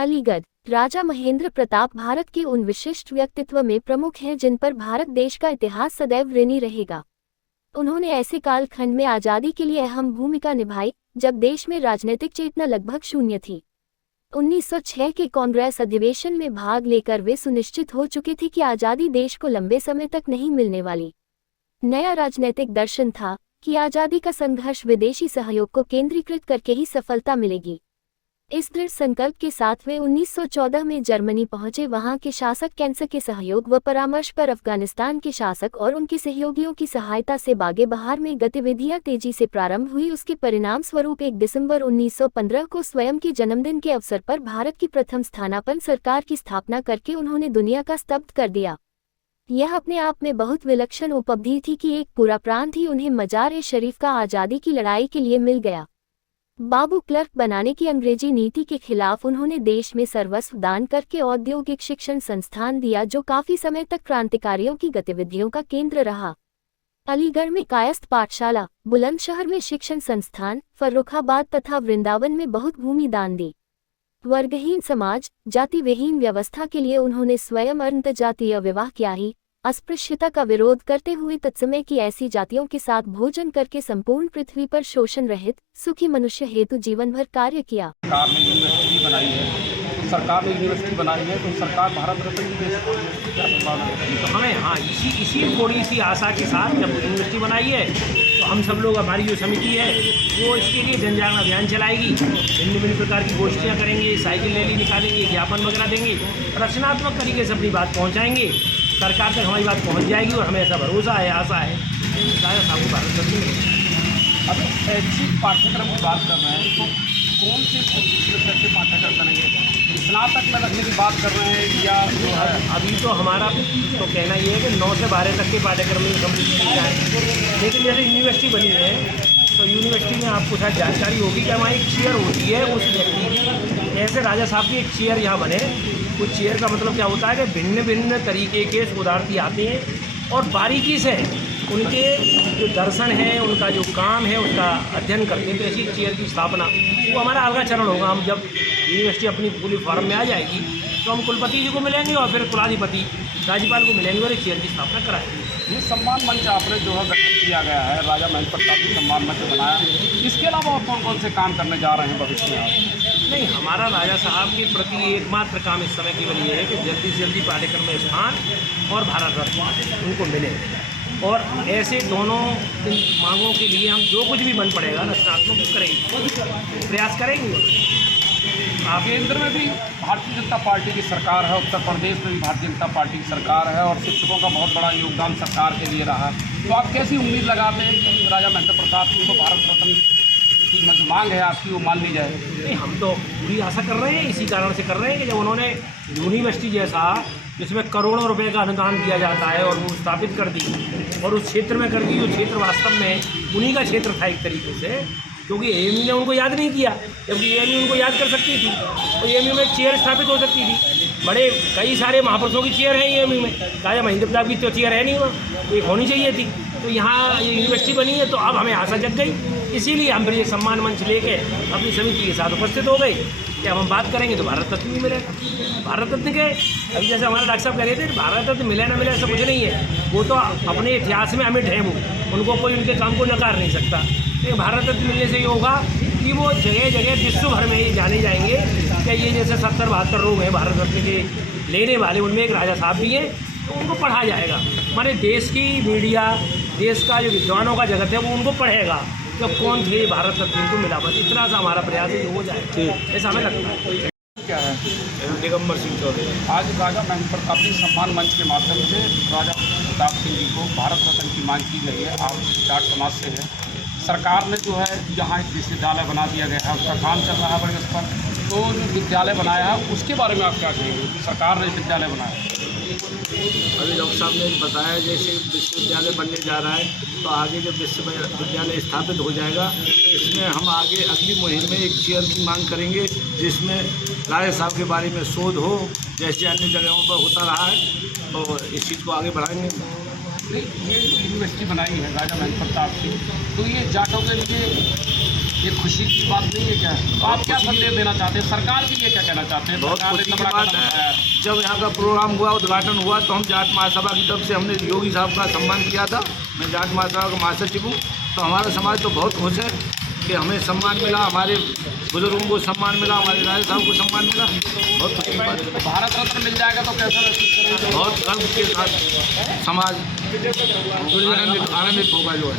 अलीगढ़। राजा महेंद्र प्रताप भारत के उन विशिष्ट व्यक्तित्व में प्रमुख हैं जिन पर भारत देश का इतिहास सदैव ऋणी रहेगा। उन्होंने ऐसे कालखंड में आज़ादी के लिए अहम भूमिका निभाई जब देश में राजनीतिक चेतना लगभग शून्य थी। 1906 के कांग्रेस अधिवेशन में भाग लेकर वे सुनिश्चित हो चुके थे कि आज़ादी देश को लंबे समय तक नहीं मिलने वाली। नया राजनीतिक दर्शन था कि आज़ादी का संघर्ष विदेशी सहयोग को केंद्रीकृत करके ही सफलता मिलेगी। इस दृढ़ संकल्प के साथ वे 1914 में जर्मनी पहुंचे। वहां के शासक कैंसर के सहयोग व परामर्श पर अफगानिस्तान के शासक और उनके सहयोगियों की सहायता से बागे बहार में गतिविधियां तेजी से प्रारंभ हुई। उसके परिणाम स्वरूप 1 दिसंबर 1915 को स्वयं के जन्मदिन के अवसर पर भारत की प्रथम स्थानापन्न सरकार की स्थापना करके उन्होंने दुनिया का स्तब्ध कर दिया। यह अपने आप में बहुत विलक्षण उपलब्धि थी कि एक पूरा प्रांत ही उन्हें मजार-ए-शरीफ का आज़ादी की लड़ाई के लिए मिल गया। बाबू क्लर्क बनाने की अंग्रेजी नीति के खिलाफ उन्होंने देश में सर्वस्व दान करके औद्योगिक शिक्षण संस्थान दिया, जो काफी समय तक क्रांतिकारियों की गतिविधियों का केंद्र रहा। अलीगढ़ में कायस्थ पाठशाला, बुलंदशहर में शिक्षण संस्थान, फर्रुखाबाद तथा वृंदावन में बहुत भूमि दान दी। वर्गहीन समाज, जाति विहीन व्यवस्था के लिए उन्होंने स्वयं अंतर्जातीय विवाह किया ही अस्पृश्यता का विरोध करते हुए तत्समय की ऐसी जातियों के साथ भोजन करके संपूर्ण पृथ्वी पर शोषण रहित सुखी मनुष्य हेतु जीवन भर कार्य किया। सरकार ने यूनिवर्सिटी बनाई है, सरकार ने यूनिवर्सिटी बनाई है तो सरकार भारत रत्न की देश क्या संभावना है? तो हमें इसी थोड़ी सी आशा के साथ जब यूनिवर्सिटी बनाई है तो हम सब लोग, हमारी जो समिति है वो इसके लिए जनजागरण अभियान चलाएगी। भिन्न प्रकार की गोष्ठियाँ करेंगे, साइकिल रैली निकालेंगे, ज्ञापन वगैरह देंगे, रचनात्मक तरीके से अपनी बात पहुँचाएंगे। सरकार तक हमारी बात पहुंच जाएगी और हमें ऐसा भरोसा है, आशा है राजा साहब को भारत रत्न मिलेगी। अब शैक्षिक पाठ्यक्रम की बात कर रहे हैं तो कौन से शैक्षिक पाठ्यक्रम करेंगे? स्नातक में रखने की बात कर रहे हैं या जो है? अभी तो हमारा तो कहना ये है कि 9 से 12 तक के पाठ्यक्रम में कम्प्लीट की जाए, लेकिन जैसे यूनिवर्सिटी बनी है तो यूनिवर्सिटी में आपको शायद जानकारी होगी कि हमारी एक चेयर होती है उस व्यक्ति की। ऐसे राजा साहब की एक चेयर यहाँ बने। उस चेयर का मतलब क्या होता है कि भिन्न भिन्न तरीके के शोधार्थी आते हैं और बारीकी से उनके जो दर्शन है, उनका जो काम है, उसका अध्ययन करते हैं। तो ऐसी चेयर की स्थापना वो हमारा अगला चरण होगा। हम जब यूनिवर्सिटी अपनी पूरी फॉर्म में आ जाएगी तो हम कुलपति जी को मिलेंगे और फिर कुलाधिपति राज्यपाल को मिलेंगे और एक चेयर की स्थापना कराएंगे। ये सम्मान मंच आपने जो है गठन किया गया है, राजा महेंद्र प्रताप की सम्मान मंच बनाया, इसके अलावा और कौन कौन से काम करने जा रहे हैं भविष्य में? नहीं, हमारा राजा साहब के प्रति एकमात्र काम इस समय केवल ये है कि जल्दी से जल्दी पाठ्यक्रम में स्थान और भारत रत्न उनको मिले। और ऐसे दोनों मांगों के लिए हम जो कुछ भी बन पड़ेगा रचनात्मक करेंगे, प्रयास करेंगे। केंद्र में भी भारतीय जनता पार्टी की सरकार है, उत्तर प्रदेश में भी भारतीय जनता पार्टी की सरकार है और शिक्षकों का बहुत बड़ा योगदान सरकार के लिए रहा। तो आप कैसी उम्मीद लगाते हैं कि राजा महेंद्र प्रताप जी को भारत रत्न की जो मांग है आपकी वो मान ली जाए? नहीं, हम तो पूरी आशा कर रहे हैं, इसी कारण से कर रहे हैं कि जब उन्होंने यूनिवर्सिटी जैसा जिसमें करोड़ों रुपए का अनुदान दिया जाता है और वो स्थापित कर दी और उस क्षेत्र में कर दी, जो क्षेत्र वास्तव में उन्हीं का क्षेत्र था एक तरीके से, क्योंकि एएमयू ने उनको याद नहीं किया, जबकि एएमयू उनको याद कर सकती थी और एएमयू में एक चेयर स्थापित हो सकती थी। बड़े कई सारे महापुरुषों की चेयर है एएमयू में, राजा महेंद्र प्रताप की तो चेयर है नहीं, वहाँ एक होनी चाहिए थी। तो यहाँ ये यूनिवर्सिटी बनी है तो अब हमें आशा जग गई, इसीलिए हम फिर ये सम्मान मंच लेके अपनी समिति के साथ उपस्थित हो गए कि अब हम बात करेंगे तो भारत रत्न भी मिलेगा। भारत रत्न के अभी जैसे हमारे डॉक्टर साहब कह रहे थे, भारत रत्न मिले ना मिले ऐसा कुछ नहीं है, वो तो अपने इतिहास में अमिट है, वो उनको कोई उनके काम को नकार नहीं सकता। लेकिन भारत रत्न मिलने से ये होगा कि वो जगह जगह विश्व भर में ये जाने जाएंगे कि ये जैसे 70-72 लोग हैं भारत रत्न के लेने वाले, उनमें एक राजा साहब भी हैं, तो उनको पढ़ा जाएगा। माने देश की मीडिया, देश का जो विद्वानों का जगत है वो उनको पढ़ेगा तो कौन थे भारत रत्न को मिला। बस इतना सा हमारा प्रयास है, हो जाए ऐसा हमें लगता है। क्या है? दिगंबर सिंह चौधरी। आज राजा महेंद्र प्रताप जी सम्मान मंच के माध्यम से राजा प्रताप सिंह जी को भारत रत्न की मांग की गई है। आप जाट समाज से हैं, सरकार ने जो है यहाँ एक विश्वविद्यालय बना दिया गया है, उसका काम चल रहा है बड़े स्तर पर। तो जो विद्यालय बनाया है उसके बारे में आप क्या कहेंगे? सरकार ने विद्यालय बनाया, अभी डॉक्टर साहब ने बताया जैसे विश्वविद्यालय बनने जा रहा है तो आगे जब विश्वविद्यालय स्थापित हो जाएगा तो इसमें हम आगे अगली मुहिम में एक चेयर की मांग करेंगे जिसमें राजा साहब के बारे में शोध हो, जैसे अन्य जगहों पर होता रहा है, और इस चीज़ को आगे बढ़ाएंगे। ये यूनिवर्सिटी बनाई है राजा महेंद्र प्रताप की, तो ये जाटों के लिए ये खुशी की बात नहीं है क्या? तो आप क्या संदेश देना चाहते हैं, सरकार के लिए क्या कहना चाहते हैं? बहुत सरकार ने खुशी इतना की बड़ा बात कदम है। उठाया। जब यहाँ का प्रोग्राम हुआ, उद्घाटन हुआ, तो हम जाट महासभा की तरफ से हमने योगी साहब का सम्मान किया था। मैं जाट महासभा का महासचिव हूँ। तो हमारा समाज तो बहुत खुश है कि हमें सम्मान मिला, हमारे बुजुर्गों को सम्मान मिला, हमारे राजा साहब को सम्मान मिला। बहुत खुशी की बात है। भारत रत्न मिल जाएगा तो कैसा महसूस करेंगे? बहुत गर्व के साथ समाज आनंदित होगा जो है।